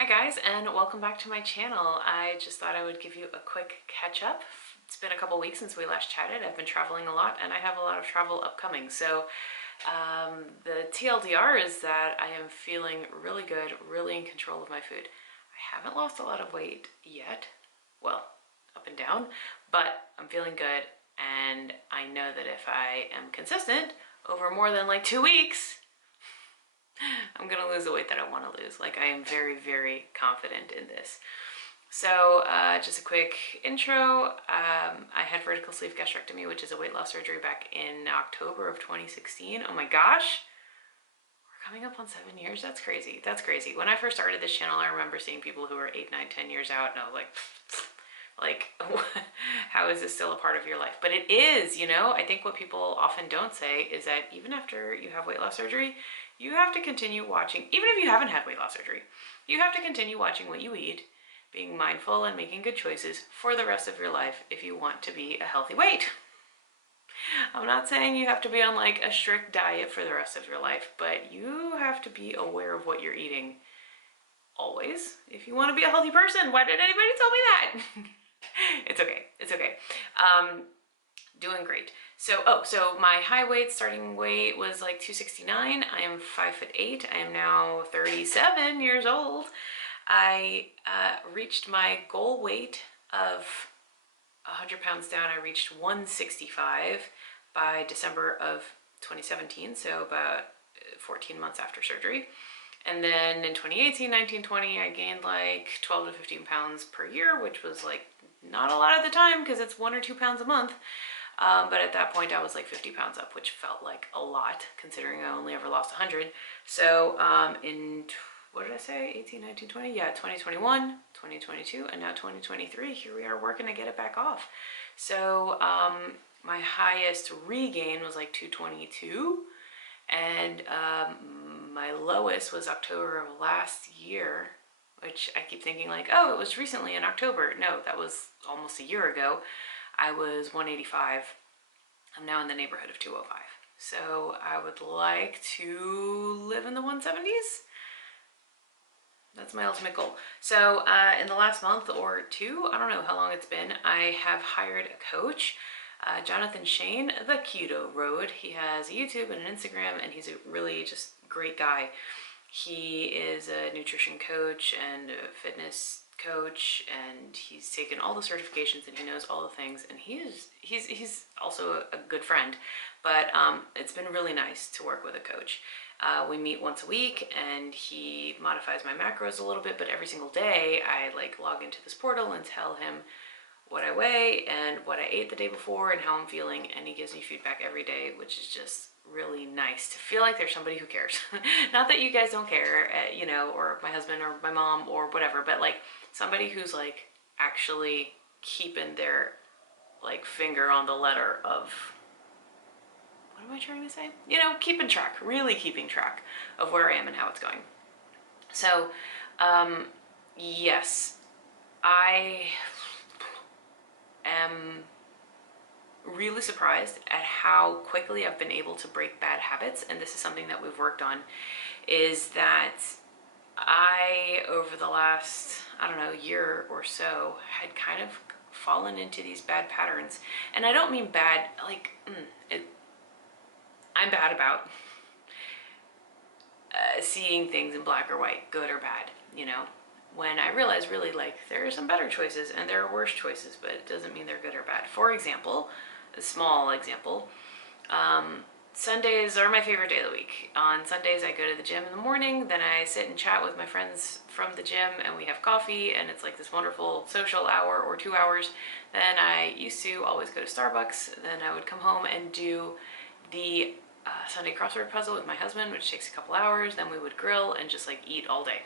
Hi guys, and welcome back to my channel. I just thought I would give you a quick catch up. It's been a couple weeks since we last chatted. I've been traveling a lot and I have a lot of travel upcoming. So the TLDR is that I am feeling really good, really in control of my food. I haven't lost a lot of weight yet. Well, up and down, but I'm feeling good, and I know that if I am consistent over more than like 2 weeks, I'm gonna lose the weight that I want to lose. Like, I am very, very confident in this. So just a quick intro. I had vertical sleeve gastrectomy, which is a weight loss surgery, back in October of 2016. Oh my gosh, we're coming up on 7 years. That's crazy. That's crazy. When I first started this channel, I remember seeing people who were 8, 9, 10 years out, and I was like, how is this still a part of your life? But it is, you know. I think what people often don't say is that even after you have weight loss surgery, you have to continue watching. Even if you haven't had weight loss surgery, you have to continue watching what you eat, being mindful and making good choices for the rest of your life if you want to be a healthy weight. I'm not saying you have to be on like a strict diet for the rest of your life, but you have to be aware of what you're eating always if you want to be a healthy person. Why did anybody tell me that? It's okay. It's okay. Doing great. So my high weight, starting weight was like 269. I am 5'8". I am now 37 years old. I reached my goal weight of 100 pounds down. I reached 165 by December of 2017, so about 14 months after surgery. And then in 2018, 19, 20, I gained like 12 to 15 pounds per year, which was like not a lot at the time because it's 1 or 2 pounds a month. But at that point I was like 50 pounds up, which felt like a lot considering I only ever lost 100. So in, what did I say, 18, 19, 20? Yeah, 2021, 2022, and now 2023, here we are working to get it back off. So my highest regain was like 222, and my lowest was October of last year, which I keep thinking like, oh, it was recently in October. No, that was almost a year ago. I was 185. I'm now in the neighborhood of 205. So I would like to live in the 170s. That's my ultimate goal. So in the last month or two, I don't know how long it's been, I have hired a coach, Jonathan Shane, the Keto Road. He has a YouTube and an Instagram, and he's a really just great guy. He is a nutrition coach and a fitness coach, and he's taken all the certifications and he knows all the things, and he's also a good friend. But it's been really nice to work with a coach. We meet once a week and he modifies my macros a little bit, but every single day I like log into this portal and tell him what I weigh and what I ate the day before and how I'm feeling, and he gives me feedback every day, which is just really nice to feel like there's somebody who cares. Not that you guys don't care, you know, or my husband or my mom or whatever, but like somebody who's like actually keeping their like finger on the letter of, what am I trying to say? You know, keeping track, really keeping track of where I am and how it's going. So, yes, I am really surprised at how quickly I've been able to break bad habits, and this is something that we've worked on, is that I, over the last, I don't know, year or so, had kind of fallen into these bad patterns. And I don't mean bad, like, I'm bad about seeing things in black or white, good or bad, you know? When I realize really like there are some better choices and there are worse choices, but it doesn't mean they're good or bad. For example, a small example, Sundays are my favorite day of the week. On Sundays I go to the gym in the morning, then I sit and chat with my friends from the gym and we have coffee, and it's like this wonderful social hour or 2 hours. Then I used to always go to Starbucks, then I would come home and do the Sunday crossword puzzle with my husband, which takes a couple hours. Then we would grill and just like eat all day.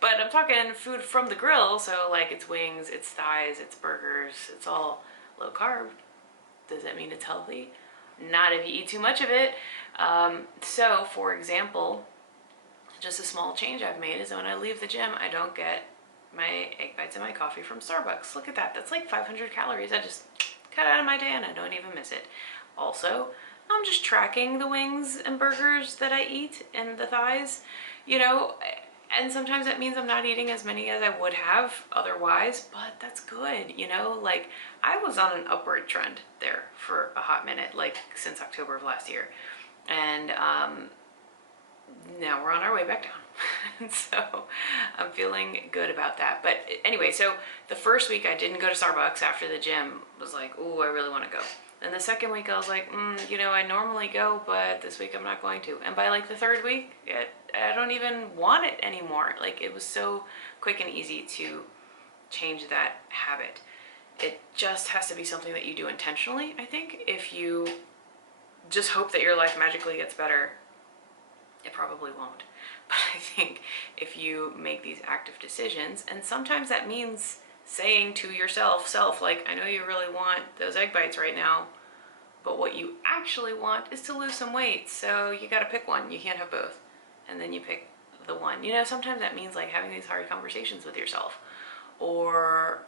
But I'm talking food from the grill, so like it's wings, it's thighs, it's burgers, it's all low carb. Does that mean it's healthy? Not if you eat too much of it. So for example, just a small change I've made is when I leave the gym, I don't get my egg bites and my coffee from Starbucks. Look at that, that's like 500 calories. I just cut out of my day and I don't even miss it. Also, I'm just tracking the wings and burgers that I eat and the thighs. You know, And sometimes that means I'm not eating as many as I would have otherwise, but that's good, you know? Like, I was on an upward trend there for a hot minute, like since October of last year. And now we're on our way back down. So I'm feeling good about that. But anyway, so the first week I didn't go to Starbucks after the gym, was like, oh, I really want to go. And the second week I was like, you know, I normally go, but this week I'm not going to. And by like the third week, I don't even want it anymore. Like, it was so quick and easy to change that habit. It just has to be something that you do intentionally, I think. If you just hope that your life magically gets better, it probably won't. But I think if you make these active decisions, and sometimes that means saying to yourself, like, I know you really want those egg bites right now, but what you actually want is to lose some weight, so you gotta pick one. You can't have both. And then you pick the one. You know, sometimes that means like having these hard conversations with yourself. Or,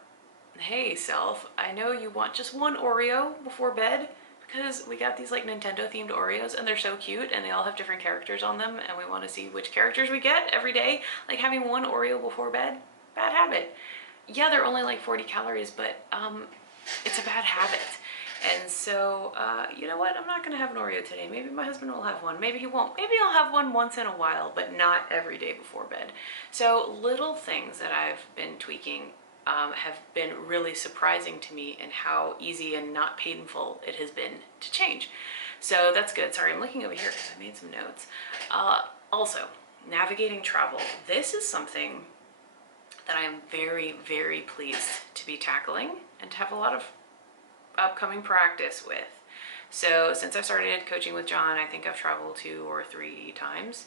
hey self, I know you want just one Oreo before bed, because we got these like Nintendo themed Oreos and they're so cute and they all have different characters on them and we want to see which characters we get every day. Like, having one Oreo before bed, bad habit. Yeah, they're only like 40 calories, but it's a bad habit. And so, you know what? I'm not gonna have an Oreo today. Maybe my husband will have one. Maybe he won't. Maybe I'll have one once in a while, but not every day before bed. So little things that I've been tweaking have been really surprising to me in how easy and not painful it has been to change. So that's good. Sorry, I'm looking over here because I made some notes. Also, navigating travel. This is something that I am very, very pleased to be tackling and to have a lot of upcoming practice with. So since I started coaching with John, I think I've traveled 2 or 3 times.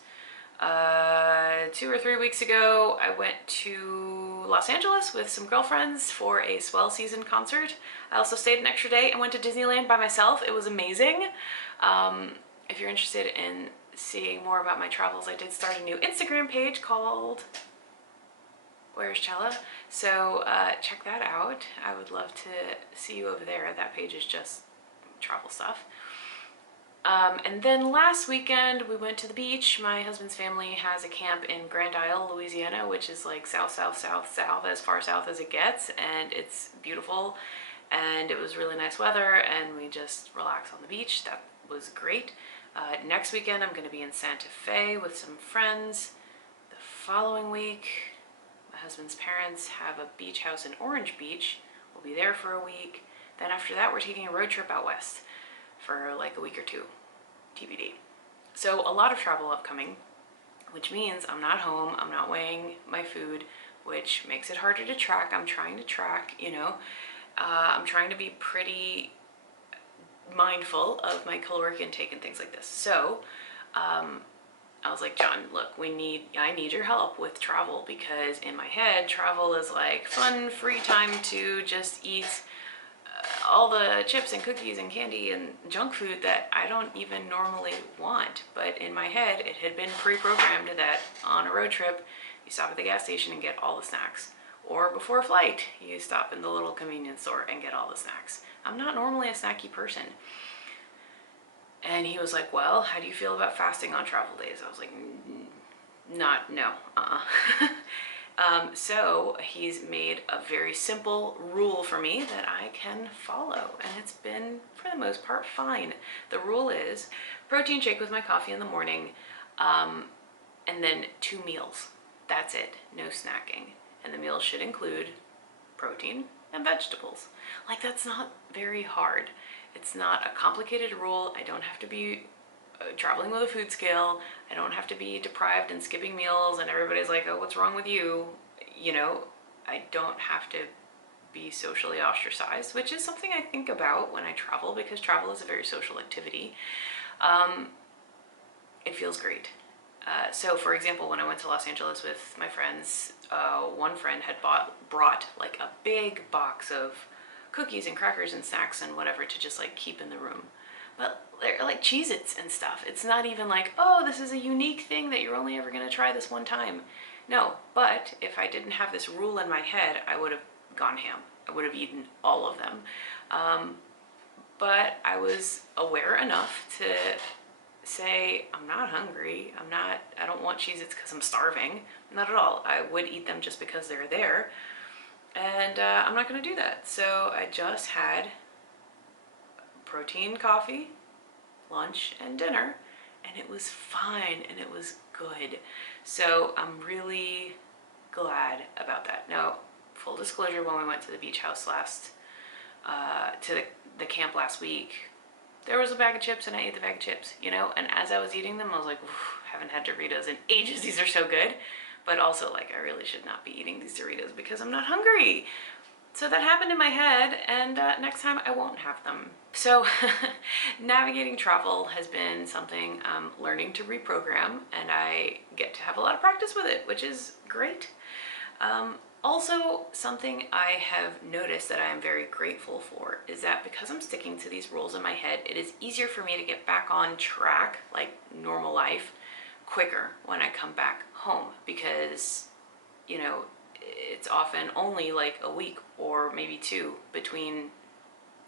2 or 3 weeks ago, I went to Los Angeles with some girlfriends for a Swell Season concert. I also stayed an extra day and went to Disneyland by myself. It was amazing. If you're interested in seeing more about my travels, I did start a new Instagram page called Where's Chella? So check that out. I would love to see you over there. That page is just travel stuff. And then last weekend we went to the beach. My husband's family has a camp in Grand Isle, Louisiana, which is like south, as far south as it gets, and it's beautiful. And it was really nice weather, and we just relaxed on the beach. That was great. Next weekend I'm going to be in Santa Fe with some friends. The following week, my husband's parents have a beach house in Orange Beach. We'll be there for a week. Then after that, we're taking a road trip out west for like a week or 2, TBD. So a lot of travel upcoming, which means I'm not home, I'm not weighing my food, which makes it harder to track. I'm trying to track, you know. I'm trying to be pretty mindful of my caloric intake and things like this. So I was like, John, look, I need your help with travel, because in my head, travel is like fun, free time to just eat all the chips and cookies and candy and junk food that I don't even normally want. But in my head, it had been pre-programmed that on a road trip, you stop at the gas station and get all the snacks. Or before a flight, you stop in the little convenience store and get all the snacks. I'm not normally a snacky person. And he was like, well, how do you feel about fasting on travel days? I was like, no. So he's made a very simple rule for me that I can follow, and it's been, for the most part, fine. The rule is protein shake with my coffee in the morning, and then 2 meals. That's it, no snacking. And the meals should include protein and vegetables. Like, that's not very hard. It's not a complicated rule. I don't have to be traveling with a food scale. I don't have to be deprived and skipping meals and everybody's like, oh, what's wrong with you? You know, I don't have to be socially ostracized, which is something I think about when I travel, because travel is a very social activity. It feels great. So for example, when I went to Los Angeles with my friends, one friend had brought like a big box of cookies and crackers and snacks and whatever to just like keep in the room. But they're like Cheez-Its and stuff. It's not even like, oh, this is a unique thing that you're only ever gonna try this one time. No, but if I didn't have this rule in my head, I would have gone ham. I would have eaten all of them. But I was aware enough to say, I'm not hungry, I don't want Cheez-Its because I'm starving. Not at all. I would eat them just because they're there. And I'm not going to do that. So I just had protein coffee, lunch, and dinner, and it was fine and it was good. So I'm really glad about that. Now, full disclosure, when we went to the beach house to the camp last week, there was a bag of chips and I ate the bag of chips, you know? And as I was eating them, I was like, haven't had Doritos in ages. These are so good. But also, like, I really should not be eating these Doritos because I'm not hungry. So that happened in my head, and next time I won't have them. So navigating travel has been something I'm learning to reprogram, and I get to have a lot of practice with it, which is great. Also, something I have noticed that I am very grateful for is that because I'm sticking to these rules in my head, it is easier for me to get back on track, like normal life, quicker when I come back home, because, you know, it's often only like a week or maybe two between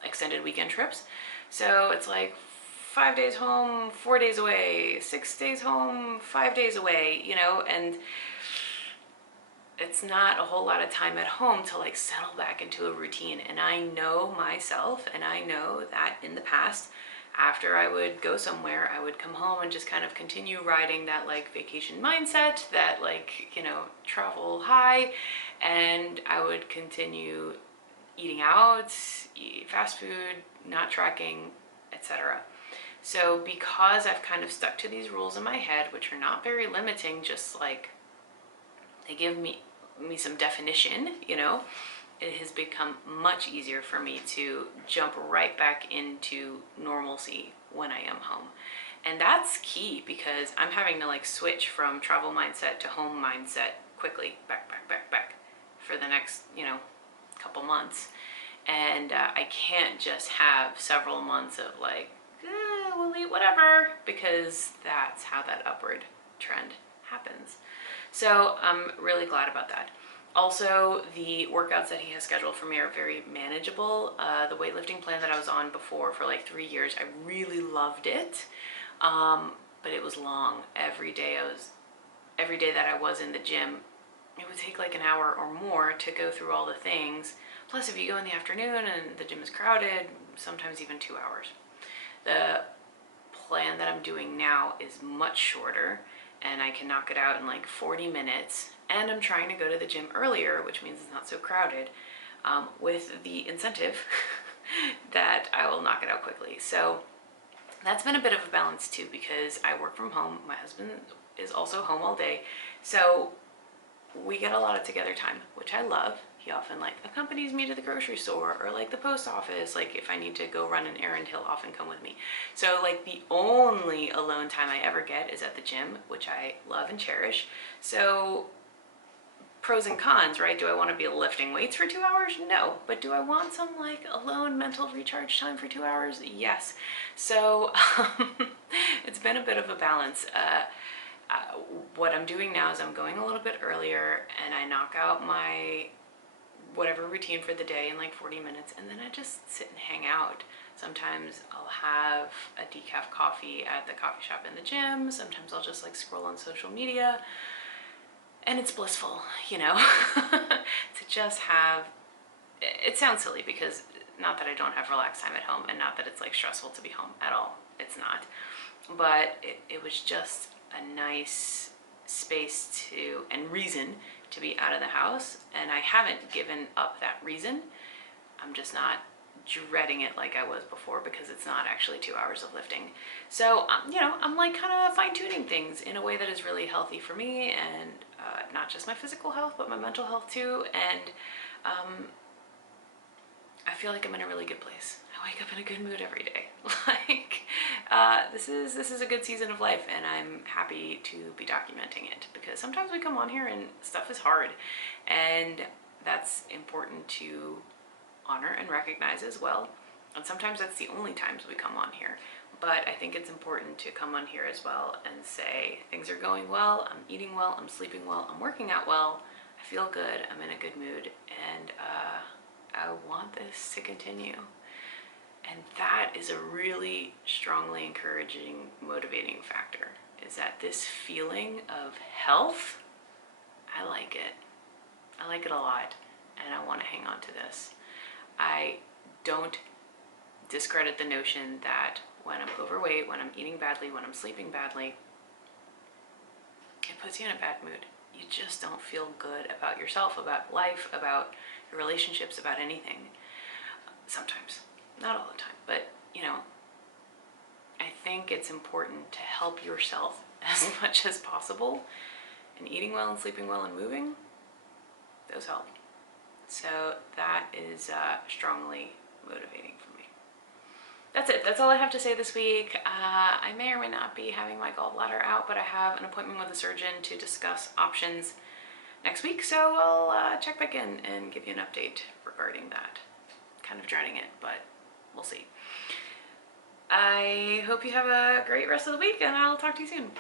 extended weekend trips. So it's like 5 days home, 4 days away, 6 days home, 5 days away, you know, and it's not a whole lot of time at home to like settle back into a routine. And I know myself, and I know that in the past, after I would go somewhere, I would come home and just kind of continue riding that like vacation mindset, that like, you know, travel high, and I would continue eating out, eat fast food, not tracking, etc. So because I've kind of stuck to these rules in my head, which are not very limiting, just like they give me some definition, you know, it has become much easier for me to jump right back into normalcy when I am home. And that's key because I'm having to like switch from travel mindset to home mindset quickly, back, for the next, you know, couple months. And I can't just have several months of like, we'll eat whatever, because that's how that upward trend happens. So I'm really glad about that. Also, the workouts that he has scheduled for me are very manageable. The weightlifting plan that I was on before for like 3 years, I really loved it, but it was long. Every day that I was in the gym, it would take like an hour or more to go through all the things. Plus, if you go in the afternoon and the gym is crowded, sometimes even 2 hours. The plan that I'm doing now is much shorter, and I can knock it out in like 40 minutes. And I'm trying to go to the gym earlier, which means it's not so crowded, with the incentive that I will knock it out quickly. So that's been a bit of a balance too, because I work from home. My husband is also home all day. So we get a lot of together time, which I love. He often like accompanies me to the grocery store or like the post office. Like if I need to go run an errand, he'll often come with me. So like the only alone time I ever get is at the gym, which I love and cherish. So pros and cons, right? Do I want to be lifting weights for 2 hours? No. But do I want some like alone mental recharge time for 2 hours? Yes. So it's been a bit of a balance. What I'm doing now is I'm going a little bit earlier and I knock out my whatever routine for the day in like 40 minutes, and then I just sit and hang out. Sometimes I'll have a decaf coffee at the coffee shop in the gym. Sometimes I'll just like scroll on social media, and it's blissful, you know, to just have, it sounds silly because not that I don't have relaxed time at home, and not that it's like stressful to be home at all. It's not. But it was just a nice space to, and reason to be out of the house, and I haven't given up that reason. I'm just not dreading it like I was before, because it's not actually 2 hours of lifting. So, you know, I'm like kind of fine-tuning things in a way that is really healthy for me, and not just my physical health, but my mental health too. And I feel like I'm in a really good place. I wake up in a good mood every day. Like, this is a good season of life, and I'm happy to be documenting it, because sometimes we come on here and stuff is hard, and that's important to honor and recognize as well. And sometimes that's the only times we come on here. But I think it's important to come on here as well and say, things are going well, I'm eating well, I'm sleeping well, I'm working out well, I feel good, I'm in a good mood, and I want this to continue. And that is a really strongly encouraging, motivating factor, is that this feeling of health, I like it. I like it a lot, and I want to hang on to this. I don't discredit the notion that when I'm overweight, when I'm eating badly, when I'm sleeping badly, it puts you in a bad mood. You just don't feel good about yourself, about life, about your relationships, about anything. Sometimes, not all the time, but you know, I think it's important to help yourself as much as possible. And eating well and sleeping well and moving, those help. So that is strongly motivating for me. That's it. That's all I have to say this week. I may or may not be having my gallbladder out, but I have an appointment with a surgeon to discuss options next week, so I'll check back in and give you an update regarding that. Kind of dreading it, but we'll see. I hope you have a great rest of the week, and I'll talk to you soon.